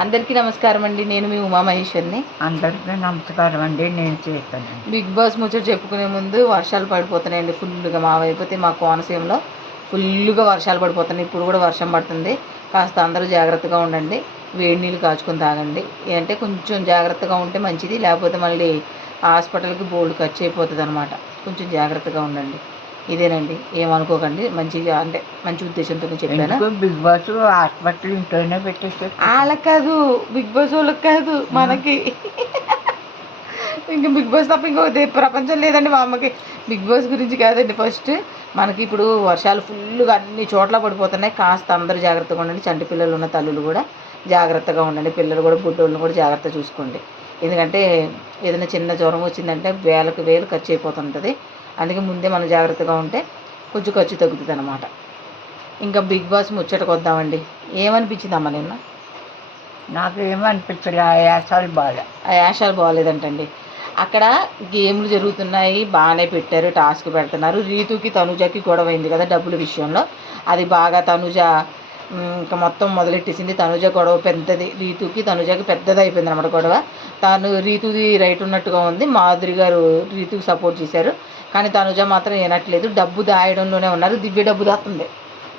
అందరికీ నమస్కారం అండి. నేను మీ ఉమామహేశ్వరిని. అందరికీ నమస్కారం అండి. నేను చేస్తానండి. బిగ్ బాస్ ముచ్చట చెప్పుకునే ముందు వర్షాలు పడిపోతున్నాయండి ఫుల్గా. మా వైపు మా కోనసీమలో ఫుల్గా వర్షాలు పడిపోతున్నాయి. ఇప్పుడు కూడా వర్షం పడుతుంది. కాస్త అందరూ జాగ్రత్తగా ఉండండి. వేడి నీళ్ళు కాచుకొని తాగండి. ఏంటంటే కొంచెం జాగ్రత్తగా ఉంటే మంచిది. లేకపోతే మళ్ళీ హాస్పిటల్కి బోల్డ్ ఖర్చు అయిపోతుంది అనమాట. కొంచెం జాగ్రత్తగా ఉండండి. ఇదేనండి, ఏమనుకోకండి. మంచిగా అంటే మంచి ఉద్దేశంతో చెప్పాను. బిగ్ బాస్ హాస్పిటల్ ఇంట్లోనే పెట్టేసి వాళ్ళకి కాదు, బిగ్ బాస్ వాళ్ళకి కాదు, మనకి. ఇంకా బిగ్ బాస్ తప్ప ఇంకో ప్రపంచం లేదండి మా అమ్మకి. బిగ్ బాస్ గురించి కాదండి. ఫస్ట్ మనకి ఇప్పుడు వర్షాలు ఫుల్గా అన్ని చోట్ల పడిపోతున్నాయి. కాస్త అందరూ జాగ్రత్తగా ఉండండి. చంటి పిల్లలు ఉన్న తల్లులు కూడా జాగ్రత్తగా ఉండండి. పిల్లలు కూడా బుడ్డోళ్ళని కూడా జాగ్రత్త చూసుకోండి. ఎందుకంటే ఏదైనా చిన్న జ్వరం వచ్చిందంటే వేలకు వేలు ఖర్చు అయిపోతుంటుంది. అందుకే ముందే మనం జాగ్రత్తగా ఉంటే కొంచెం ఖర్చు తగ్గుతుంది అనమాట. ఇంకా బిగ్ బాస్ ముచ్చటకు వద్దామండి. ఏమనిపించిందమ్మా నిన్న? నాకు ఏమనిపించలే. ఆ యాసాలు బాగాలేదంటండి. అక్కడ గేమ్లు జరుగుతున్నాయి, బాగానే పెట్టారు, టాస్క్ పెడుతున్నారు. రీతుకి తనుజకి గొడవ అయింది కదా డబ్బుల విషయంలో. అది బాగా తనుజ ఇంకా మొత్తం మొదలెట్టేసింది. తనుజ గొడవ పెద్దది, రీతుకి తనుజకి పెద్దది అయిపోయింది అన్నమాట గొడవ. రీతుది రైట్ ఉన్నట్టుగా ఉంది. మాధురి గారు రీతుకి సపోర్ట్ చేశారు. కానీ తనుజ మాత్రం వినట్లేదు. డబ్బు దాయడంలోనే ఉన్నారు.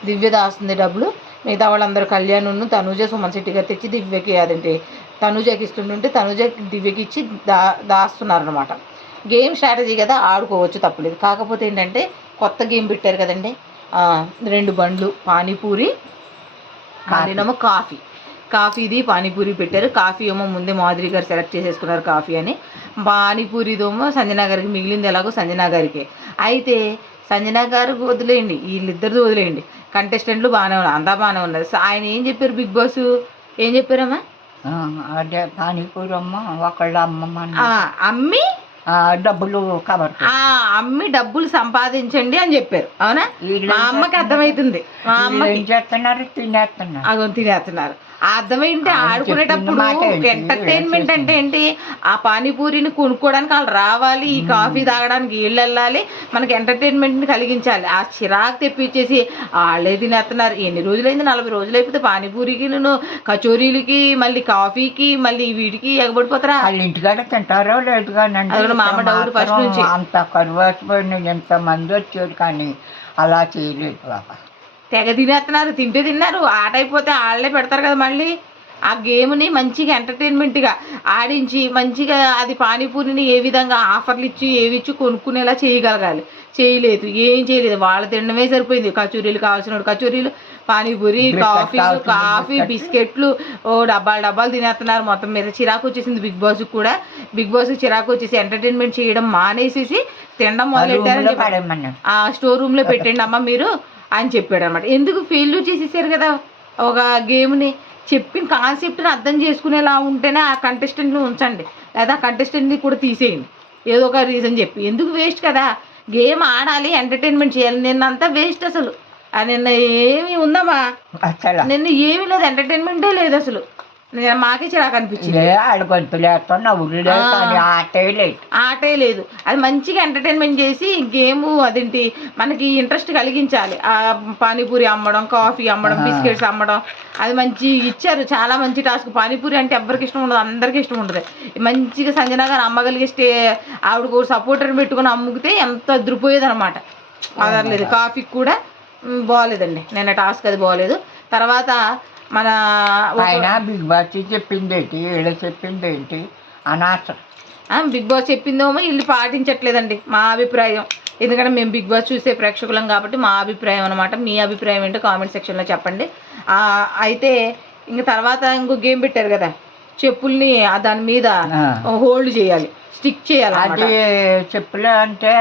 దివ్య దాస్తుంది డబ్బులు. మిగతా వాళ్ళందరూ కళ్యాణ్ తనుజ సుమన్ శెట్టి గారు తెచ్చి దివ్యకి అదేంటి తనుజకి ఇస్తుంటే తనుజ దివ్యకి ఇచ్చి దాస్తున్నారు అనమాట. గేమ్ స్ట్రాటజీ కదా, ఆడుకోవచ్చు, తప్పలేదు. కాకపోతే ఏంటంటే కొత్త గేమ్ పెట్టారు కదండి. 2 బండ్లు పానీపూరి, మళ్ళీనేమో కాఫీది పానీపూరి పెట్టారు. కాఫీ ఏమో ముందే మాధురి గారు సెలెక్ట్ చేసేసుకున్నారు కాఫీ అని. పానీపూరిదేమో సంజనా గారికి, మిగిలింది ఎలాగో సంజనా గారికి. అయితే సంజనా గారు వదిలేయండి, వీళ్ళిద్దరిది వదిలేయండి. కంటెస్టెంట్లు బాగానే ఉన్నారు, అంతా బాగానే ఉన్నారు. ఆయన ఏం చెప్పారు బిగ్ బాస్? ఏం చెప్పారమ్మా? అదే పానీపూరి ఒకళ్ళ అమ్మి డబ్బులు అమ్మి డబ్బులు సంపాదించండి అని చెప్పారు. అవునా? మా అమ్మకి అర్థమవుతుంది. మా అమ్మ ఏం చేస్తున్నారు? తినేస్తున్నారు. అర్థమైంటే ఆడుకునేటప్పుడు ఎంటర్టైన్మెంట్ అంటే ఏంటి? ఆ పానీపూరిని కొనుక్కోవడానికి వాళ్ళు రావాలి, ఈ కాఫీ తాగడానికి వీళ్ళు వెళ్ళాలి, మనకి ఎంటర్టైన్మెంట్ని కలిగించాలి. ఆ చిరాకు తెప్పించేసి వాళ్ళే తినేస్తున్నారు. ఎన్ని రోజులైంది? 40 రోజులు అయిపోతే పానీపూరికి, కచోరీలకి, మళ్ళీ కాఫీకి, మళ్ళీ వీటికి ఎగబడిపోతారా? వాళ్ళ ఇంటికాడ తింటారో లేదు కానీ మా అమ్మ డౌట్ ఫస్ట్ నుంచి. అంత కరువాసిపోయిన ఎంతమంది వచ్చారు కానీ అలా చేయలేదు బాబా. తెగ తినేస్తున్నారు. తిన్నారు. ఆట అయిపోతే వాళ్ళే పెడతారు కదా మళ్ళీ. ఆ గేమ్ని మంచిగా ఎంటర్టైన్మెంట్గా ఆడించి మంచిగా అది పానీపూరిని ఏ విధంగా ఆఫర్లు ఇచ్చి ఏవి ఇచ్చి కొనుక్కునేలా చేయగలగాలి. చేయలేదు, ఏం చేయలేదు. వాళ్ళు తినడమే సరిపోయింది. కచోరీలు కావాల్సిన కచోరీలు, పానీపూరి, కాఫీ, బిస్కెట్లు, డబ్బాలు తినేస్తున్నారు. మొత్తం మీద చిరాకు వచ్చేసింది బిగ్ బాస్కి కూడా. బిగ్ బాస్కి చిరాకు వచ్చేసి ఎంటర్టైన్మెంట్ చేయడం మానేసేసి తినడం మొదలెట్టారని ఆ స్టోర్ రూమ్లో పెట్టండి అమ్మ మీరు అని చెప్పాడు అనమాట. ఎందుకు ఫెయిల్యూర్ చేసేసారు కదా ఒక గేమ్ని. చెప్పిన కాన్సెప్ట్ని అర్థం చేసుకునేలా ఉంటేనే ఆ కంటెస్టెంట్ని ఉంచండి, లేదా ఆ కంటెస్టెంట్ని కూడా తీసేయండి. ఏదో ఒక రీజన్ చెప్పి. ఎందుకు వేస్ట్ కదా? గేమ్ ఆడాలి, ఎంటర్టైన్మెంట్ చేయాలి. నిన్నంతా వేస్ట్ అసలు. నిన్న ఏమి ఉందమ్మా? నిన్న ఏమీ లేదు, ఎంటర్టైన్మెంటే లేదు అసలు. మాకే చిరాకు అనిపించింది. ఆటే లేదు. అది మంచిగా ఎంటర్టైన్మెంట్ చేసి గేమ్ అదేంటి మనకి ఇంట్రెస్ట్ కలిగించాలి. ఆ పానీపూరి అమ్మడం, కాఫీ అమ్మడం, బిస్కెట్స్ అమ్మడం, అది మంచి ఇచ్చారు. చాలా మంచి టాస్క్. పానీపూరి అంటే ఎవరికి ఇష్టం ఉండదు, అందరికీ ఇష్టం ఉంటుంది. మంచిగా సంజనా గారు అమ్మగలిగే ఆవిడకు సపోర్టర్ పెట్టుకుని అమ్ముకితే ఎంత అదిరిపోయేది అనమాట. అదర్లేదు. కాఫీకి కూడా బాగోలేదండి నిన్న టాస్క్. అది బాగోలేదు. తర్వాత మన బిగ్ బాస్ చెప్పింది ఏంటి, వీళ్ళు చెప్పింది ఏంటి అనవసరం. బిగ్ బాస్ చెప్పిందేమో వీళ్ళు పాటించట్లేదండి మా అభిప్రాయం. ఎందుకంటే మేము బిగ్ బాస్ చూసే ప్రేక్షకులం కాబట్టి మా అభిప్రాయం అనమాట. మీ అభిప్రాయం ఏంటో కామెంట్ సెక్షన్లో చెప్పండి. అయితే ఇంక తర్వాత ఇంకో గేమ్ పెట్టారు కదా, చెప్పుల్ని దాని మీద హోల్డ్ చేయాలి, స్టిక్ చేయాలి. అది చెప్పులు అంటే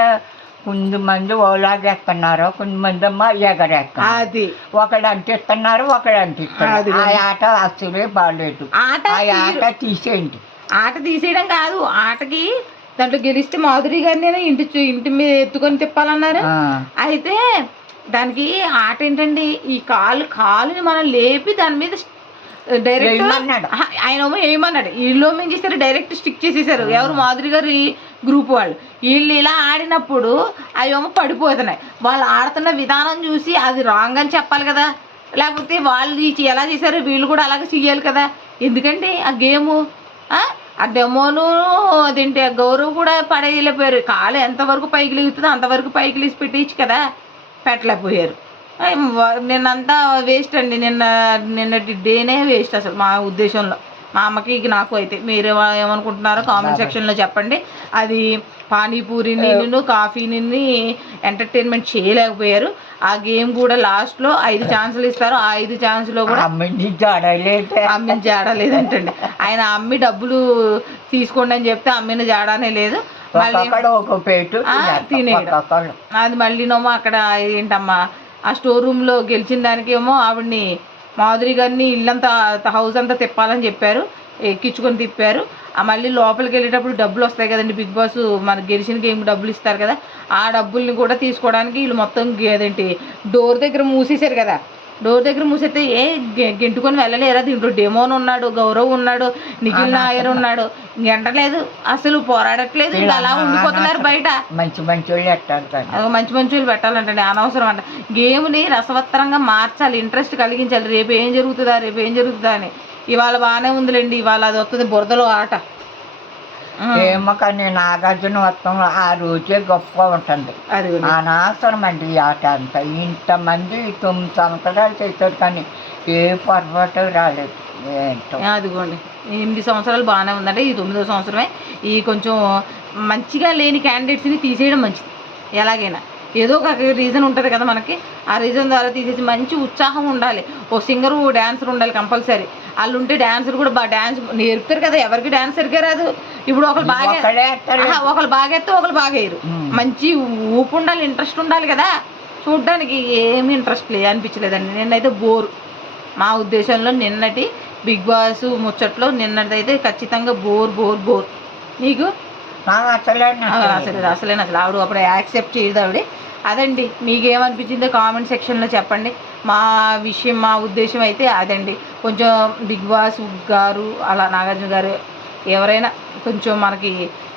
కొంతమంది ఓలాగేస్తున్నారు, కొంతమంది ఎగరేస్తున్నారు. అది ఒకళ్ళు అంటిస్తున్నారు, ఒకళ్ళు అంటిస్తున్నారు. ఆ ఆట అసలే బాగాలేదు. ఆట తీసేయండి. ఆట తీసేయడం కాదు, ఆటకి దాంట్లో గెలిస్తే మాధురి గారిని ఇంటి మీద ఎత్తుకొని తిప్పాలన్నారు. అయితే దానికి ఆట ఏంటండి, ఈ కాలుని మనం లేపి దాని మీద డైరెక్ట్ ఆయన ఏమన్నాడు, వీళ్ళు ఏం చేశారు, డైరెక్ట్ స్టిక్ చేసేసారు. ఎవరు? మాధురి గారి గ్రూప్ వాళ్ళు. వీళ్ళు ఇలా ఆడినప్పుడు అవి పడిపోతున్నాయి. వాళ్ళు ఆడుతున్న విధానం చూసి అది రాంగ్ అని చెప్పాలి కదా, లేకపోతే వాళ్ళు ఎలా చేశారు వీళ్ళు కూడా అలాగే చెయ్యాలి కదా. ఎందుకంటే ఆ గేము ఆ డెమోను అదేంటి ఆ గౌరవ్ కూడా పడేయలేకపోయారు. కాలు ఎంతవరకు పైకి లేగుతుందో అంతవరకు పైకి లేచి పెట్టేయచ్చు కదా, పెట్టలేకపోయారు. నిన్నంతా వేస్ట్ అండి. నిన్నటి డేనే వేస్ట్ అసలు మా ఉద్దేశంలో. మా అమ్మకి నాకు అయితే మీరు ఏమనుకుంటున్నారో కామెంట్ సెక్షన్లో చెప్పండి. అది పానీపూరిని కాఫీని ఎంటర్టైన్మెంట్ చేయలేకపోయారు. ఆ గేమ్ కూడా లాస్ట్లో 5 ఛాన్సులు ఇస్తారు. ఆ 5 ఛాన్స్లో కూడా అమ్మిని జాడలేదంటండి. ఆయన అమ్మి డబ్బులు తీసుకోండి అని చెప్తే అమ్మిని జాడనే లేదు. మళ్ళీ తినేయడం అది మళ్ళీనేమో అక్కడ ఏంటమ్మా ఆ స్టోర్ రూమ్లో గెలిచిన దానికేమో ఆవిడ్ని మాధురి గారిని ఇల్లంతా హౌస్ అంతా తిప్పాలని చెప్పారు, ఎక్కించుకొని తిప్పారు. మళ్ళీ లోపలికి వెళ్ళేటప్పుడు డబ్బులు వస్తాయి కదండి, బిగ్ బాస్ మనకు గెలిచిన గేమ్ డబ్బులు ఇస్తారు కదా, ఆ డబ్బుల్ని కూడా తీసుకోవడానికి వీళ్ళు మొత్తం అదేంటి డోర్ దగ్గర మూసేశారు కదా. డోర్ దగ్గర మూసేస్తే గెంటుకొని వెళ్ళలేరా? దీంట్లో డెమోన్ ఉన్నాడు, గౌరవ్ ఉన్నాడు, నిఖిల్ నాయర్ ఉన్నాడు, గెంటలేదు అసలు, పోరాడట్లేదు, ఇంకా అలా ఉండిపోతున్నారు బయట. మంచి మంచి వాళ్ళు పెట్టాలంటండి, అనవసరం అంట. గేమ్ని రసవత్తరంగా మార్చాలి, ఇంట్రెస్ట్ కలిగించాలి. రేపు ఏం జరుగుతుందా అని. ఇవాళ బాగానే ఉందిలేండి, ఇవాళ అది వస్తుంది బురదలో ఆట. ఏమో కానీ నాగార్జున మొత్తం ఆ రోజే గొప్పగా ఉంటుంది. అనవసరం అండి ఈ ఆట అంతా. ఇంతమంది 9 సంవత్సరాలు చేశారు కానీ ఏ పొరపాటు రాలేదు. అదిగోండి 8 సంవత్సరాలు బాగానే ఉందంటే ఈ 9వ సంవత్సరమే. ఈ కొంచెం మంచిగా లేని క్యాండిడేట్స్ని తీసేయడం మంచిది. ఎలాగైనా ఏదో ఒక రీజన్ ఉంటుంది కదా మనకి, ఆ రీజన్ ద్వారా తీసేసి మంచి ఉత్సాహం ఉండాలి. ఓ సింగరు డ్యాన్సర్ ఉండాలి కంపల్సరీ. వాళ్ళు ఉంటే డ్యాన్సర్ కూడా బాగా డ్యాన్స్ నేర్పుతారు కదా. ఎవరికి డ్యాన్స్ సరిగ్గా రాదు. ఇప్పుడు ఒకరు బాగా ఎత్తే ఒకరు బాగా వేయరు. మంచి ఊపు ఉండాలి, ఇంట్రెస్ట్ ఉండాలి కదా. చూడ్డానికి ఏమీ ఇంట్రెస్ట్ అనిపించలేదండి. నిన్నైతే బోరు. మా ఉద్దేశంలో నిన్నటి బిగ్ బాస్ ముచ్చట్లో నిన్నదైతే ఖచ్చితంగా బోర్. నీకు అసలే ఆవిడ అప్పుడు యాక్సెప్ట్ చేయదు ఆవిడ. అదండి, మీకేమనిపించిందో కామెంట్ సెక్షన్లో చెప్పండి. మా ఉద్దేశం అయితే అదండి. కొంచెం బిగ్ బాస్ గారు అలా నాగార్జున గారు ఎవరైనా కొంచెం మనకి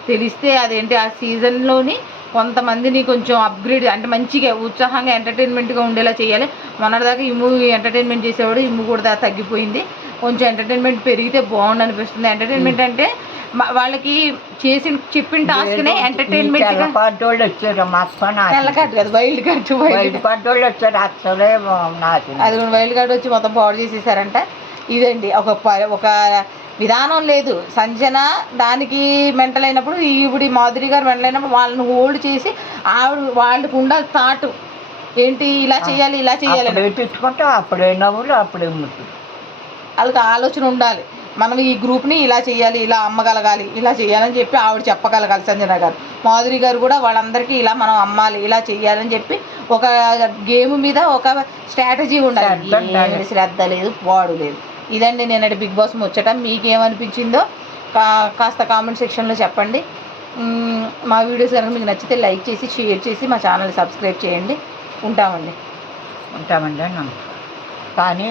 తెలిస్తే అదేంటి ఆ సీజన్లోని కొంతమందిని కొంచెం అప్గ్రేడ్ అంటే మంచిగా ఉత్సాహంగా ఎంటర్టైన్మెంట్గా ఉండేలా చేయాలి. మొన్నటిదాకా ఇమ్ము ఎంటర్టైన్మెంట్ చేసేవాడు, ఇమ్ము కూడా తగ్గిపోయింది. కొంచెం ఎంటర్టైన్మెంట్ పెరిగితే బాగుండు అనిపిస్తుంది. ఎంటర్టైన్మెంట్ అంటే వాళ్ళకి చెప్పిన టాస్క్ నే ఎంటర్టైన్మెంట్ వైల్డ్ కార్డ్ అది వైల్డ్ కార్డ్ వచ్చి మొత్తం పాడు చేసేసారంట. ఇదండి ఒక విధానం లేదు. సంజన దానికి మెంటల్ అయినప్పుడు ఈవిడి మాధురి గారు మెంటల్ అయినప్పుడు వాళ్ళని హోల్డ్ చేసి వాళ్ళకు ఉండాలి థాట్ ఏంటి ఇలా చేయాలి అప్పుడే నవ్వులు అప్పుడే వాళ్ళకి ఆలోచన ఉండాలి. మనం ఈ గ్రూప్ని ఇలా చేయాలి, ఇలా అమ్మగలగాలి, ఇలా చేయాలని చెప్పి ఆవిడ చెప్పగలగాలి. సంజన గారు మాధురి గారు కూడా వాళ్ళందరికీ ఇలా మనం అమ్మాలి, ఇలా చేయాలని చెప్పి ఒక గేమ్ మీద ఒక స్ట్రాటజీ ఉండాలి. శ్రద్ధ లేదు, పాడు లేదు. ఇదండి నేను బిగ్ బాస్ ముచ్చట. మీకేమనిపించిందో కాస్త కామెంట్ సెక్షన్లో చెప్పండి. మా వీడియోస్ కనుక మీకు నచ్చితే లైక్ చేసి షేర్ చేసి మా ఛానల్ సబ్స్క్రైబ్ చేయండి. ఉంటామండి కానీ